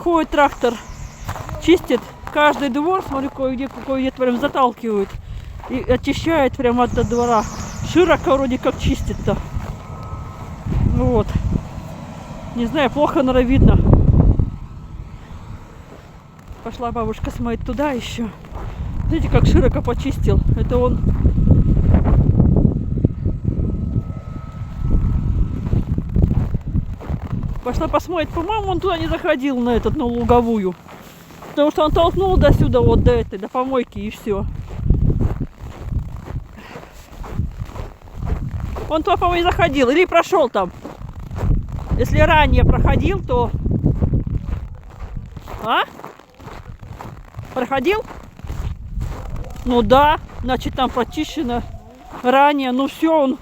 ходит трактор, чистит каждый двор, смотрю, кое-где прям заталкивают и очищает прямо от двора. Широко вроде как чистит-то. Вот. Не знаю, плохо, наверное, видно. Пошла бабушка смотреть туда еще. Смотрите, как широко почистил. Это он. Пошла посмотреть. По-моему, он туда не заходил, на луговую. Потому что он толкнул до сюда, вот до этой, до помойки, и все. Он туда, по-моему, не заходил. Или прошел там. Если ранее проходил, то... А? Проходил? Ну да, значит там прочищено ранее. Ну все, он...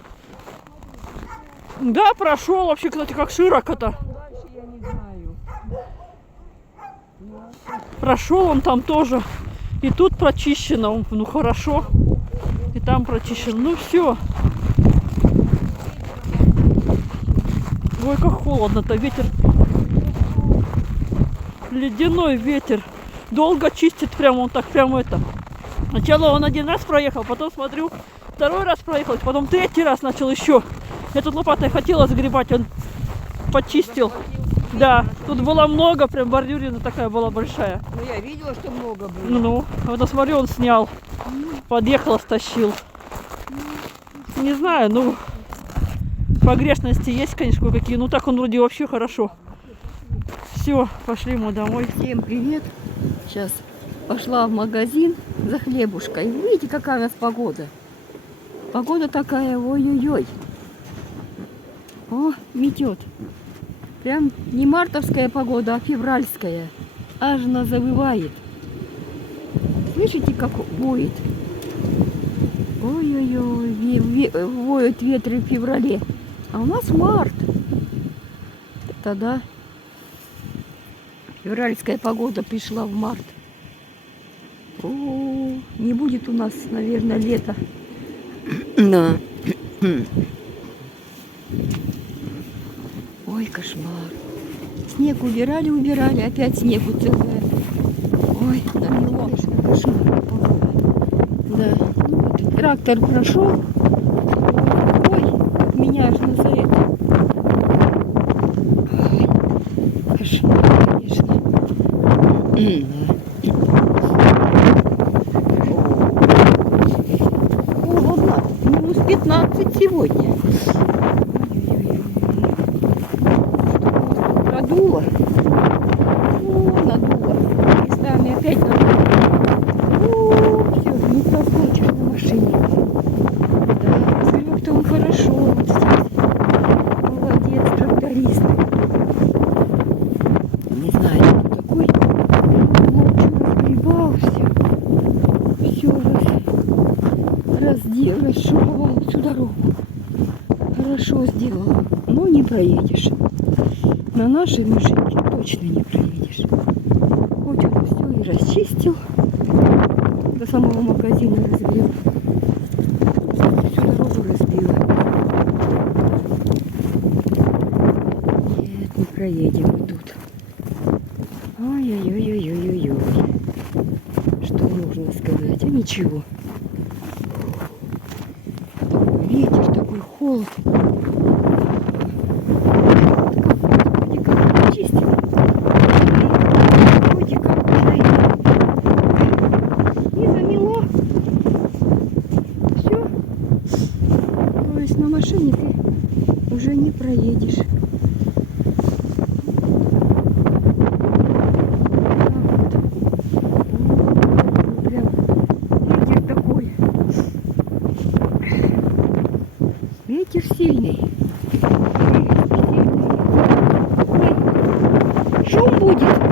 Да, прошел. Вообще, кстати, как широко-то. Прошел он там тоже. И тут прочищено. Ну хорошо. И там прочищено. Ну все. Ой, как холодно-то. Ветер. Ледяной ветер. Долго чистит прямо он так, прямо это. Сначала он один раз проехал, потом смотрю, второй раз проехал, потом третий раз начал еще. Я тут лопатой хотела загребать, он почистил. Да, тут было много, прям бордюрина такая была большая. Ну я видела, что много было. Ну, вот смотрю, он снял. Подъехал, стащил. Не знаю, ну, погрешности есть, конечно, какие. Ну так он вроде вообще хорошо. Все, пошли мы домой. Всем привет. Сейчас пошла в магазин за хлебушкой. Видите, какая у нас погода. Погода такая, ой-ой-ой. О, метет. Прям не мартовская погода, а февральская. Аж она завывает. Слышите, как воет? Ой-ой-ой, воют ветры в феврале. А у нас март. Тогда февральская погода пришла в март. О, не будет у нас, наверное, лета. Да. Ой, кошмар. Снег убирали, опять снегу целое. Ой, намело. Кошмар. Да. Вот, трактор прошел. Ой, меня аж на это. Ой, кошмар, конечно. Холодно. Минус 15 сегодня. Надуло. О, надуло. Местами опять надуло. О, все, не проскочишь на машине. Да, скреб-то он хорошо вот здесь. Молодец, тракторист. Не знаю, кто такой. Ночью разгребался. Все расшуровал всю дорогу. Хорошо сделал. Но не проедешь. На нашей машинке точно не проедешь. Хоть он все и расчистил. До самого магазина разбил. Всю дорогу разбила. Нет, не проедем мы тут. Ой-ой-ой-ой-ой-ой. Что можно сказать? А ничего. Такой ветер, такой холод. Вроде как чистил. Вроде как уже и замело. Все. То есть на машине ты уже не проедешь. Ветер сильный. Ой, шум будет.